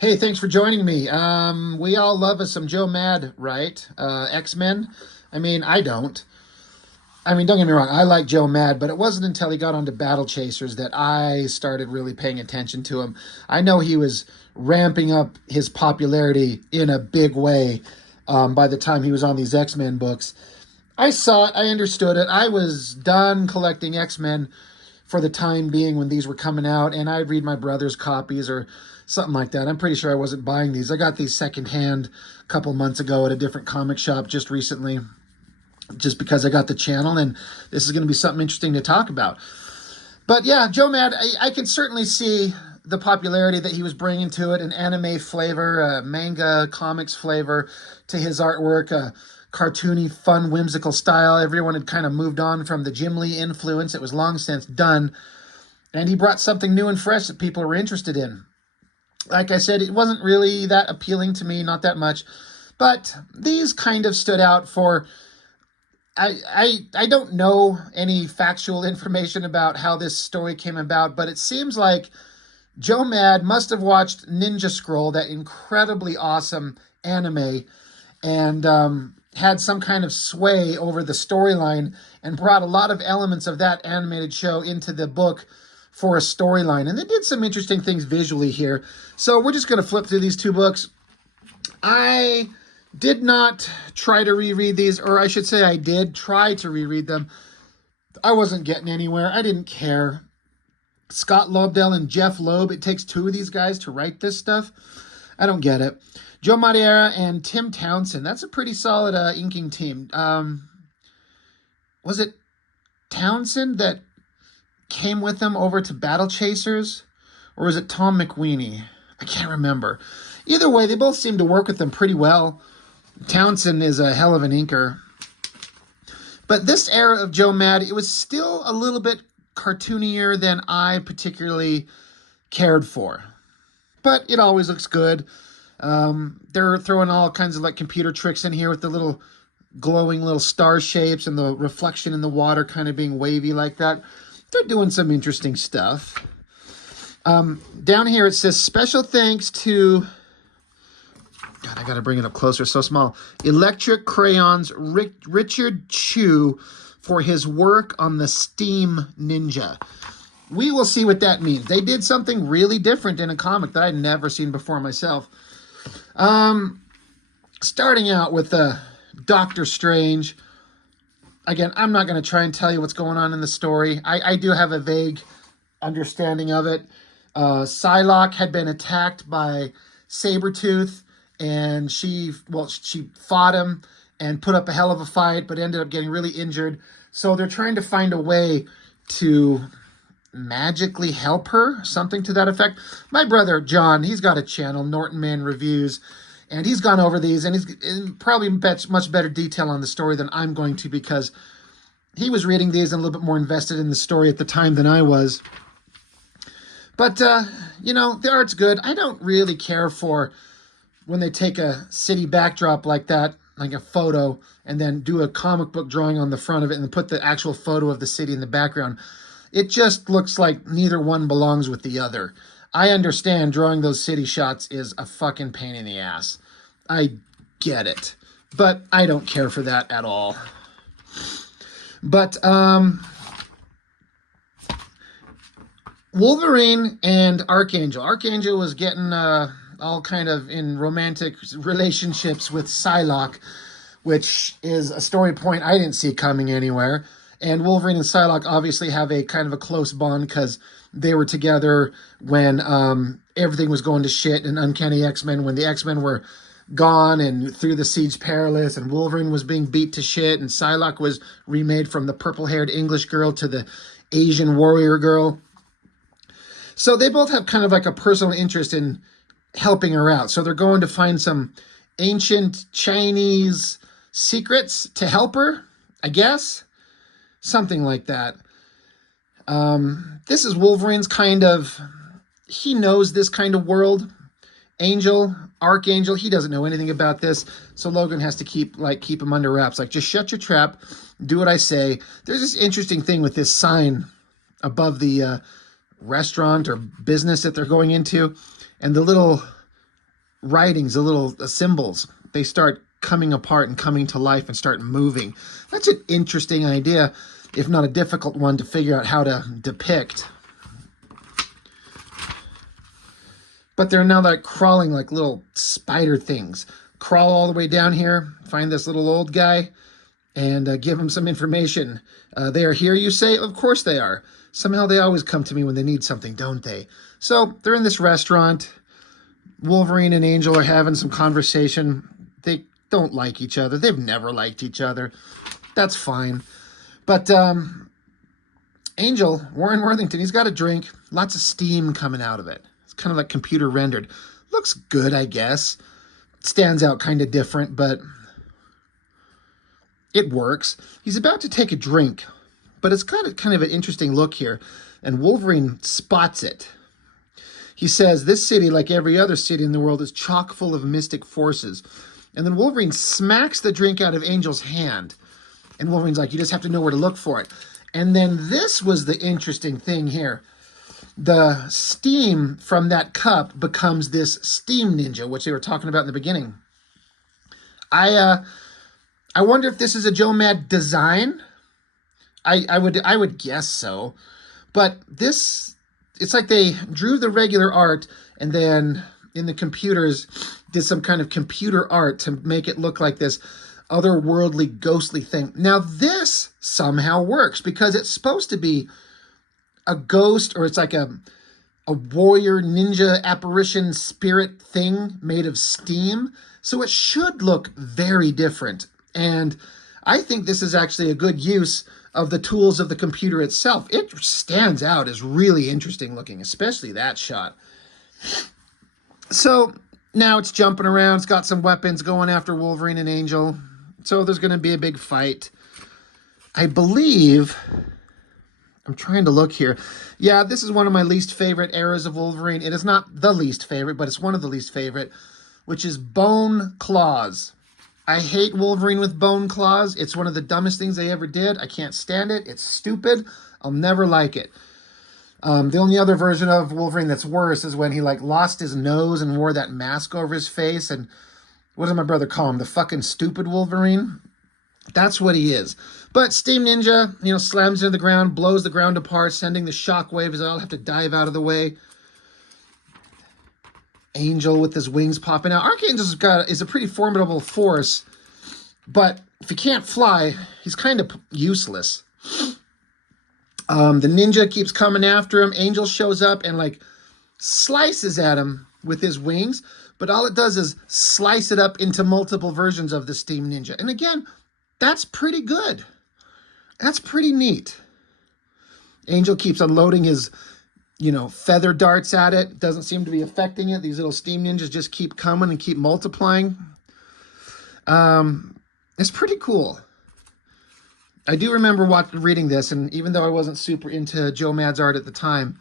Hey, thanks for joining me. We all love us some Joe Mad, right? X-Men. I mean, I don't. I mean, don't get me wrong, I like Joe Mad, but it wasn't until he got onto Battle Chasers that I started really paying attention to him. I know he was ramping up his popularity in a big way by the time he was on these X-Men books. I saw it, I understood it. I was done collecting X-Men for the time being when these were coming out, and I'd read my brother's copies or something like that. I'm pretty sure I wasn't buying these. I got these secondhand a couple months ago at a different comic shop just recently, just because I got the channel, and this is going to be something interesting to talk about. But yeah, Joe Mad, I can certainly see the popularity that he was bringing to it, an anime flavor, a manga comics flavor to his artwork, a cartoony, fun, whimsical style. Everyone had kind of moved on from the Jim Lee influence. It was long since done. And he brought something new and fresh that people were interested in. Like I said, it wasn't really that appealing to me, not that much. But these kind of stood out for I don't know any factual information about how this story came about, but it seems like Joe Mad must have watched Ninja Scroll, that incredibly awesome anime, and had some kind of sway over the storyline and brought a lot of elements of that animated show into the book for a storyline. And they did some interesting things visually here. So we're just going to flip through these two books. I did not try to reread these, or I should say I did try to reread them. I wasn't getting anywhere. I didn't care. Scott Lobdell and Jeff Loeb, it takes two of these guys to write this stuff. I don't get it. Joe Madureira and Tim Townsend. That's a pretty solid inking team. Was it Townsend that came with them over to Battle Chasers? Or was it Tom McWeeny? I can't remember. Either way, they both seem to work with them pretty well. Townsend is a hell of an inker. But this era of Joe Mad, it was still a little bit cartoonier than I particularly cared for. But it always looks good. They're throwing all kinds of like computer tricks in here with the little glowing little star shapes and the reflection in the water kind of being wavy like that. They're doing some interesting stuff. Down here it says, special thanks to, God, I got to bring it up closer, so small. Electric Crayons, Richard Chu, for his work on the Steam Ninja. We will see what that means. They did something really different in a comic that I'd never seen before myself. Starting out with Doctor Strange. Again, I'm not going to try and tell you what's going on in the story. I do have a vague understanding of it. Psylocke had been attacked by Sabretooth, and she fought him and put up a hell of a fight, but ended up getting really injured. So they're trying to find a way to magically help her, something to that effect. My brother John, he's got a channel, Norton Man Reviews, and he's gone over these, and he's in probably much better detail on the story than I'm going to, because he was reading these and a little bit more invested in the story at the time than I was. But, the art's good. I don't really care for when they take a city backdrop like that, like a photo, and then do a comic book drawing on the front of it and put the actual photo of the city in the background. It just looks like neither one belongs with the other. I understand drawing those city shots is a fucking pain in the ass. I get it. But I don't care for that at all. But, Wolverine and Archangel. Archangel was getting all kind of in romantic relationships with Psylocke, which is a story point I didn't see coming anywhere. And Wolverine and Psylocke obviously have a kind of a close bond because they were together when everything was going to shit in Uncanny X-Men, when the X-Men were gone and through the Siege Perilous, and Wolverine was being beat to shit, and Psylocke was remade from the purple-haired English girl to the Asian warrior girl. So they both have kind of like a personal interest in helping her out. So they're going to find some ancient Chinese secrets to help her, I guess. Something like that. This is Wolverine's kind of, he knows this kind of world. Angel, Archangel, he doesn't know anything about this. So Logan has to keep him under wraps. Like, just shut your trap, do what I say. There's this interesting thing with this sign above the restaurant or business that they're going into, and the little writings, the little symbols, they start coming apart and coming to life and start moving. That's an interesting idea, if not a difficult one to figure out how to depict. But they're now like crawling like little spider things. Crawl all the way down here, find this little old guy, and give him some information. They are here, you say? Of course they are. Somehow they always come to me when they need something, don't they? So they're in this restaurant. Wolverine and Angel are having some conversation. They don't like each other. They've never liked each other. That's fine. But Angel, Warren Worthington, he's got a drink. Lots of steam coming out of it. It's kind of like computer rendered. Looks good, I guess. Stands out kind of different, but it works. He's about to take a drink, but it's got kind of an interesting look here, and Wolverine spots it. He says, this city, like every other city in the world, is chock full of mystic forces. And then Wolverine smacks the drink out of Angel's hand. And Wolverine's like, you just have to know where to look for it. And then this was the interesting thing here. The steam from that cup becomes this steam ninja, which they were talking about in the beginning. I wonder if this is a Joe Mad design. I would guess so. But this, it's like they drew the regular art and then in the computers did some kind of computer art to make it look like this otherworldly, ghostly thing. Now this somehow works because it's supposed to be a ghost, or it's like a warrior ninja apparition spirit thing made of steam. So it should look very different. And I think this is actually a good use of the tools of the computer itself. It stands out as really interesting looking, especially that shot. So now it's jumping around. It's got some weapons going after Wolverine and Angel. So there's going to be a big fight. I believe, I'm trying to look here. Yeah, this is one of my least favorite eras of Wolverine. It is not the least favorite, but it's one of the least favorite, which is Bone Claws. I hate Wolverine with bone claws. It's one of the dumbest things they ever did. I can't stand it. It's stupid. I'll never like it. The only other version of Wolverine that's worse is when he like lost his nose and wore that mask over his face. And what does my brother call him? The fucking stupid Wolverine? That's what he is. But Steam Ninja, you know, slams into the ground, blows the ground apart, sending the shockwaves. I'll have to dive out of the way. Angel with his wings popping out. Archangel is a pretty formidable force, but if he can't fly, he's kind of useless. The ninja keeps coming after him. Angel shows up and like slices at him with his wings, but all it does is slice it up into multiple versions of the Steam Ninja. And again, that's pretty good. That's pretty neat. Angel keeps unloading his feather darts at it. Doesn't seem to be affecting it. These little steam ninjas just keep coming and keep multiplying. It's pretty cool. I do remember reading this, and even though I wasn't super into Joe Mad's art at the time,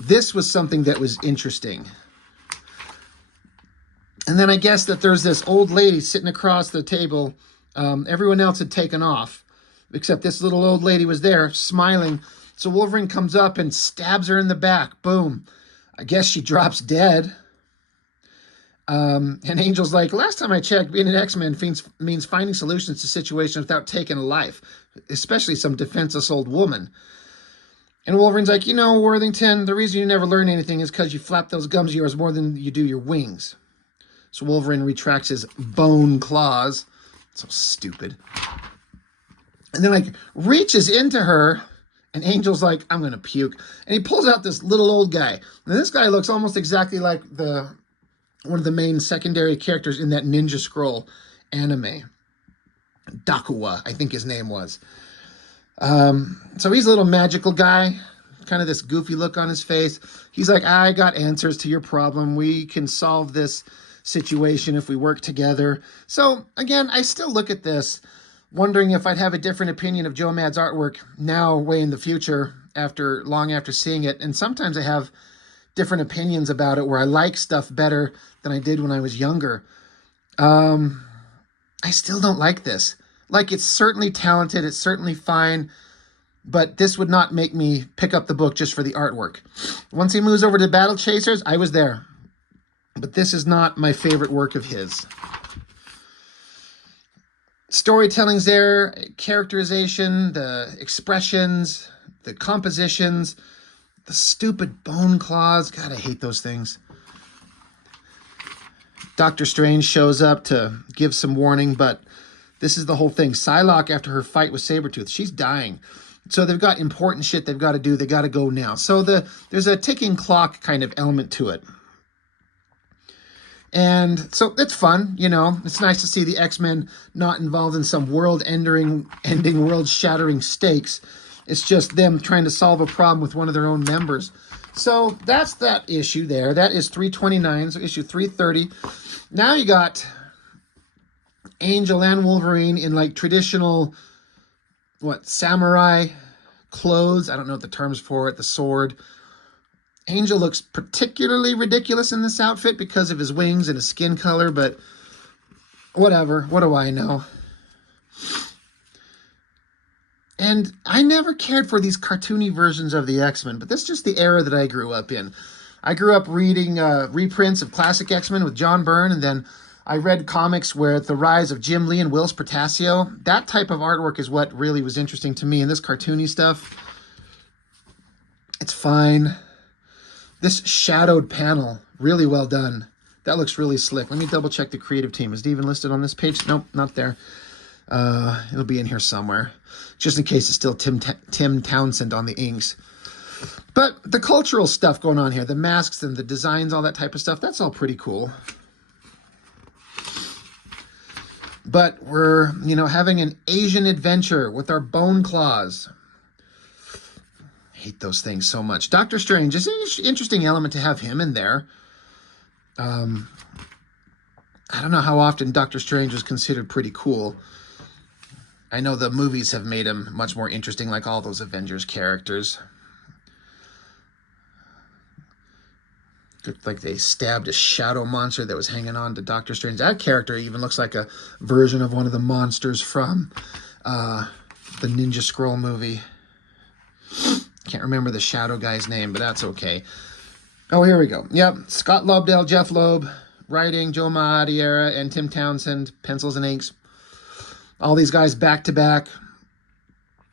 this was something that was interesting. And then I guess that there's this old lady sitting across the table. Everyone else had taken off, except this little old lady was there, smiling. So Wolverine comes up and stabs her in the back. Boom. I guess she drops dead. And Angel's like, last time I checked, being an X-Men means finding solutions to situations without taking a life, especially some defenseless old woman. And Wolverine's like, Worthington, the reason you never learn anything is because you flap those gums of yours more than you do your wings. So Wolverine retracts his bone claws. So stupid. And then like reaches into her. And Angel's like, I'm going to puke. And he pulls out this little old guy. And this guy looks almost exactly like one of the main secondary characters in that Ninja Scroll anime. Dakuwa, I think his name was. So he's a little magical guy. Kind of this goofy look on his face. He's like, I got answers to your problem. We can solve this situation if we work together. So, again, I still look at this wondering if I'd have a different opinion of Joe Mad's artwork now, way in the future, long after seeing it. And sometimes I have different opinions about it where I like stuff better than I did when I was younger. I still don't like this. Like, it's certainly talented, it's certainly fine, but this would not make me pick up the book just for the artwork. Once he moves over to Battle Chasers, I was there. but this is not my favorite work of his. Storytelling's there, characterization, the expressions, the compositions, the stupid bone claws. God, I hate those things. Doctor Strange shows up to give some warning, but this is the whole thing. Psylocke, after her fight with Sabretooth, she's dying. So they've got important shit they've got to do. They got to go now. So there's a ticking clock kind of element to it. And so it's fun, you know. It's nice to see the X-Men not involved in some world-ending, world-shattering stakes. It's just them trying to solve a problem with one of their own members. So that's that issue there. That is 329, so issue 330. Now you got Angel and Wolverine in like traditional, samurai clothes. I don't know what the term's for it, the sword. Angel looks particularly ridiculous in this outfit because of his wings and his skin color, but whatever. What do I know? And I never cared for these cartoony versions of the X-Men, but that's just the era that I grew up in. I grew up reading reprints of classic X-Men with John Byrne, and then I read comics where the rise of Jim Lee and Whilce Portacio. That type of artwork is what really was interesting to me, and this cartoony stuff, it's fine. This shadowed panel, really well done. That looks really slick. Let me double check the creative team. Is it even listed on this page? Nope, not there. It'll be in here somewhere, just in case it's still Tim Townsend on the inks. But the cultural stuff going on here, the masks and the designs, all that type of stuff, that's all pretty cool. But we're, having an Asian adventure with our bone claws. Hate those things so much. Doctor Strange is an interesting element to have him in there. I don't know how often Doctor Strange was considered pretty cool. I know the movies have made him much more interesting, like all those Avengers characters. Looked like they stabbed a shadow monster that was hanging on to Doctor Strange. That character even looks like a version of one of the monsters from the Ninja Scroll movie. Can't remember the shadow guy's name, but that's okay. Oh, here we go. Yep, Scott Lobdell, Jeff Loeb, writing, Joe Madureira, and Tim Townsend, pencils and inks. All these guys back to back.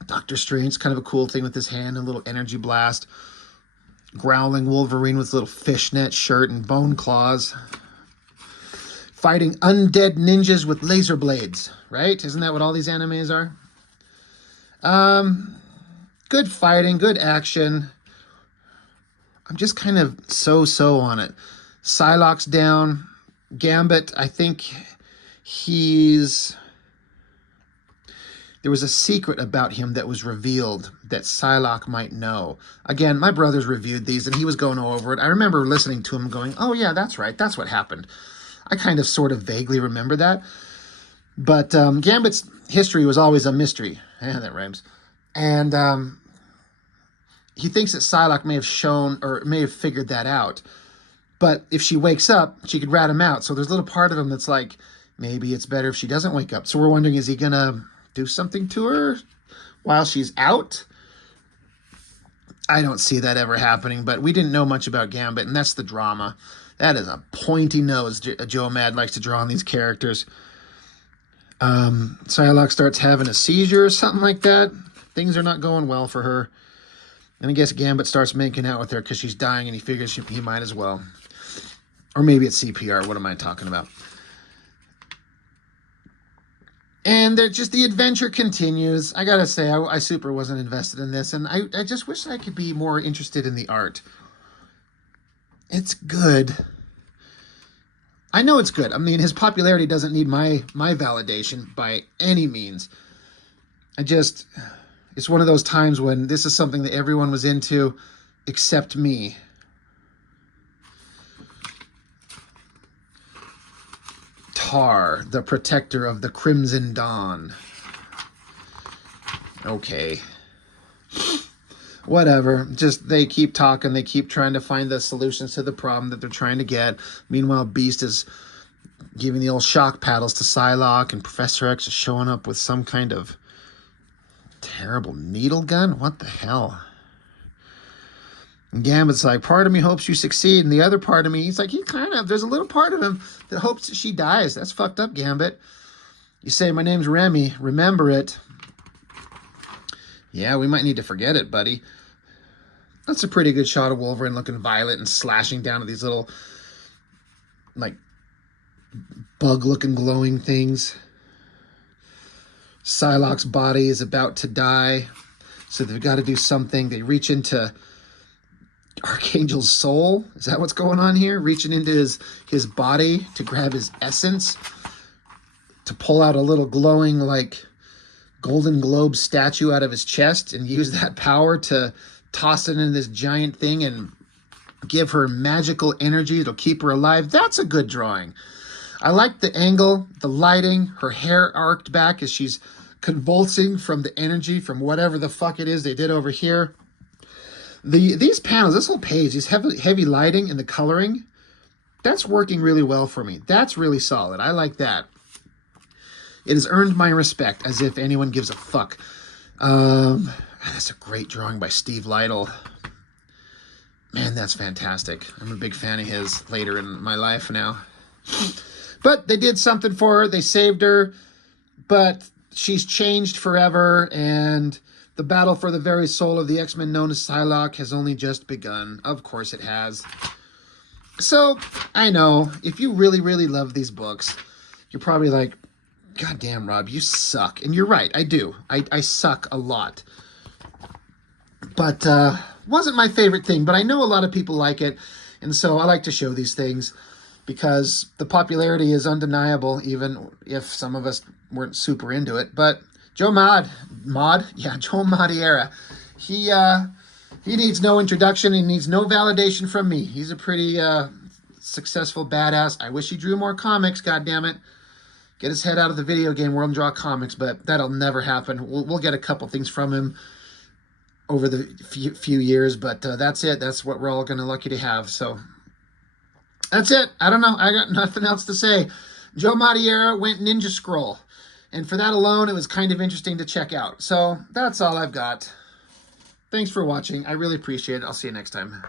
Doctor Strange, kind of a cool thing with his hand, a little energy blast. Growling Wolverine with a little fishnet shirt and bone claws. Fighting undead ninjas with laser blades, right? Isn't that what all these animes are? Good fighting, good action. I'm just kind of so-so on it. Psylocke's down. Gambit, I think there was a secret about him that was revealed that Psylocke might know. Again, my brother's reviewed these, and he was going over it. I remember listening to him going, oh, yeah, that's right. That's what happened. I kind of sort of vaguely remember that. But Gambit's history was always a mystery. Yeah, that rhymes. And he thinks that Psylocke may have shown or may have figured that out. But if she wakes up, she could rat him out. So there's a little part of him that's like, maybe it's better if she doesn't wake up. So we're wondering, is he going to do something to her while she's out? I don't see that ever happening, but we didn't know much about Gambit, and that's the drama. That is a pointy nose Joe Mad likes to draw on these characters. Psylocke starts having a seizure or something like that. Things are not going well for her. And I guess Gambit starts making out with her because she's dying, and he figures he might as well. Or maybe it's CPR. What am I talking about? And the adventure continues. I gotta say, I super wasn't invested in this, and I just wish I could be more interested in the art. It's good. I know it's good. I mean, his popularity doesn't need my validation by any means. It's one of those times when this is something that everyone was into except me. Tar, the protector of the Crimson Dawn. Okay. Whatever. Just, they keep talking. They keep trying to find the solutions to the problem that they're trying to get. Meanwhile, Beast is giving the old shock paddles to Psylocke, and Professor X is showing up with some kind of terrible needle gun. What the hell? And Gambit's like, part of me hopes you succeed, and the other part of me, he's like, there's a little part of him that hopes that she dies. That's fucked up, Gambit. You say, my name's Remy, remember it. Yeah, we might need to forget it, buddy. That's a pretty good shot of Wolverine looking violent and slashing down at these little, like, bug-looking glowing things. Psylocke's body is about to die, so they've got to do something. They reach into Archangel's soul. Is that what's going on here? Reaching into his body to grab his essence, to pull out a little glowing, like, Golden Globe statue out of his chest and use that power to toss it into this giant thing and give her magical energy. It'll keep her alive. That's a good drawing. I like the angle, the lighting, her hair arced back as she's convulsing from the energy from whatever the fuck it is they did over here. These panels, this whole page, this heavy lighting and the coloring, that's working really well for me. That's really solid. I like that. It has earned my respect, as if anyone gives a fuck. That's a great drawing by Steve Lytle. Man, that's fantastic. I'm a big fan of his later in my life now. But they did something for her. They saved her. But she's changed forever. And the battle for the very soul of the X-Men known as Psylocke has only just begun. Of course it has. So, I know, if you really, really love these books, you're probably like, God damn, Rob, you suck. And you're right, I do. I suck a lot. But wasn't my favorite thing. But I know a lot of people like it. And so I like to show these things because the popularity is undeniable, even if some of us weren't super into it. But Joe Madureira, he needs no introduction. He needs no validation from me. He's a pretty successful badass. I wish he drew more comics, goddammit. Get his head out of the video game world and draw comics, but that'll never happen. We'll get a couple things from him over the few years, but that's it. That's what we're all going to lucky to have. So that's it. I don't know. I got nothing else to say. Joe Madureira went Ninja Scroll, and for that alone, it was kind of interesting to check out. So that's all I've got. Thanks for watching. I really appreciate it. I'll see you next time.